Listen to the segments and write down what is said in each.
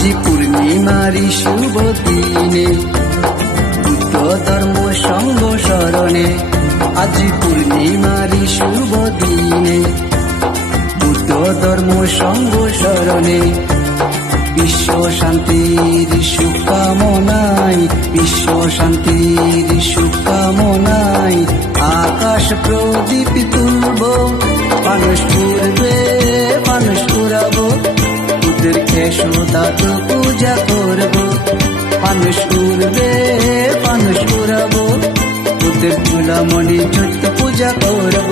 আজি পূর্ণিমারি শুভ দিনে বুদ্ধ ধর্ম সঙ্গ শরণে, আজি পূর্ণিমারি শুভ দিনে বুদ্ধ ধর্ম সঙ্গ শরণে। বিশ্ব শান্তির শুভকামনায়, বিশ্ব শান্তির শুভকামনায় আকাশ প্রদীপ তুলব, মানুষ করবে মানুষ করাবো, বুদ্ধের কেশদা তো পূজা করব, মানুষ করবে মানুষ করাবো, বুদ্ধের চূড়ামণি চৈত্য পূজা করব।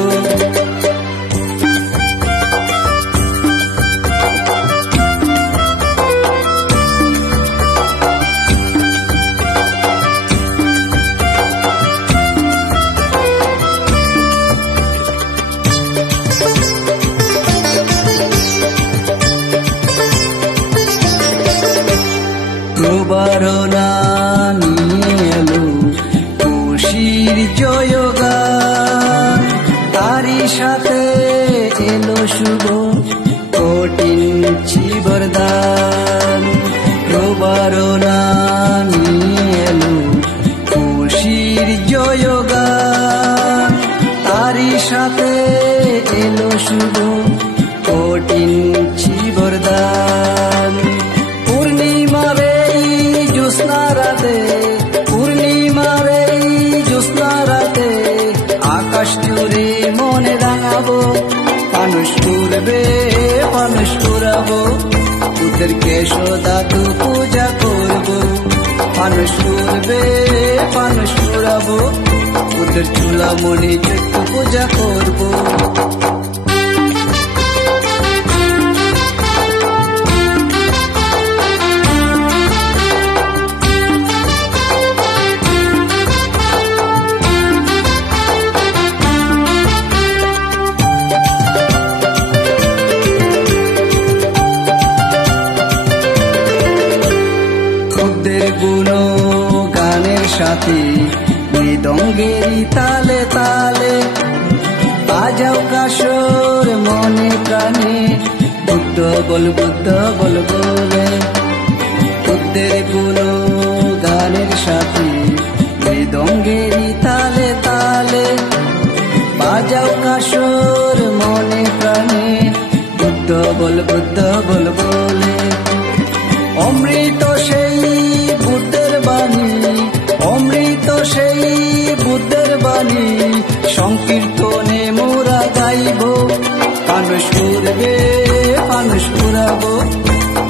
প্রবারণা নিয়ে এলো খুশির জয়গান, তারই সাথে এলো শুভ কঠিন বরদান। প্রবারণা নিয়ে এলো খুশির জয়গান, তারই সাথে এলো শুভ কঠিন বরদান। পূর্ণিমার এই জ্যোৎস্না রাতে, পূর্ণিমার এই জ্যোৎস্না রাতে আকাশ জুড়ে মনে রাঙাবো, মানুষ করবে মানুষ করাবো, বুদ্ধের কেশদা তো পূজা করব, মানুষ করবে মানুষ করাবো, বুদ্ধের চূড়ামণি চৈত্য পূজা করব। বুদ্ধের গুণ গানের সাথে মৃদঙ্গেরই তালে তালে বাজাও কাসর মনে প্রাণে, বুদ্ধ বল বলে। বুদ্ধের গুণ গানের সাথে মৃদঙ্গেরই তালে তালে বাজাও কাসর মনে প্রাণে, বুদ্ধ বল বলে। অমৃত সেই বুদ্ধের বাণী, অমৃত সেই বুদ্ধের বাণী সংকীর্তনে মোরা গাইব, মানুষ করবে মানুষ করাবো,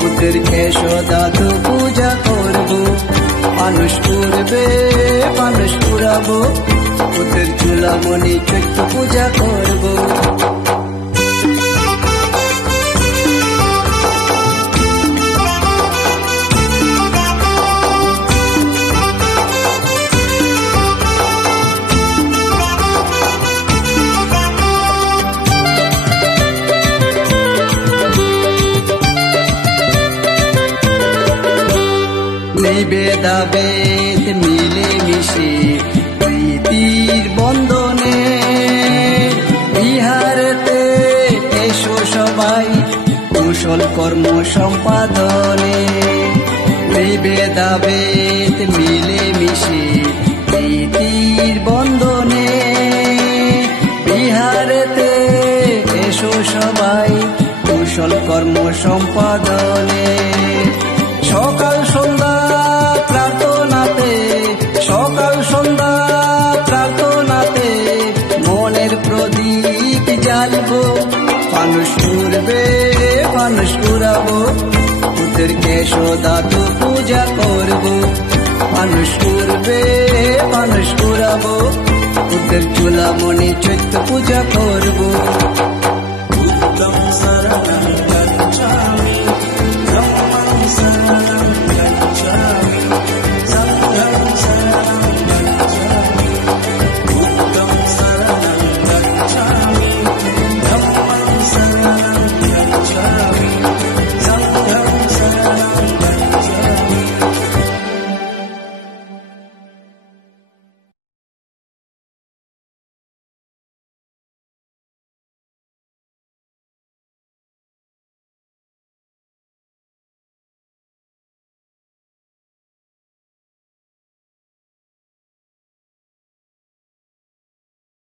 বুদ্ধের কেশদা তো পূজা করব, মানুষ করবে মানুষ করাবো, বুদ্ধের চূড়ামণি চৈত্য পূজা করব। ভেদাভেদ মিলে মিশে প্রীতির বন্ধনে, বিহারেতে এসো সবাই কুশল কর্ম সম্পাদনে। ভেদাভেদ মিলে মিশে প্রীতির বন্ধনে, বিহারেতে এসো সবাই কুশল কর্ম সম্পাদনে। সকাল সন্ধ্যা প্রার্থনাতে, সকাল সন্ধ্যা প্রার্থনাতে মনের প্রদীপ জ্বালব, মানুষ করবে মানুষ করাবো, বুদ্ধের কেশদা তো পূজা করব, মানুষ করবে মানুষ করাবো, বুদ্ধের চূড়ামণি চৈত্য পূজা করব।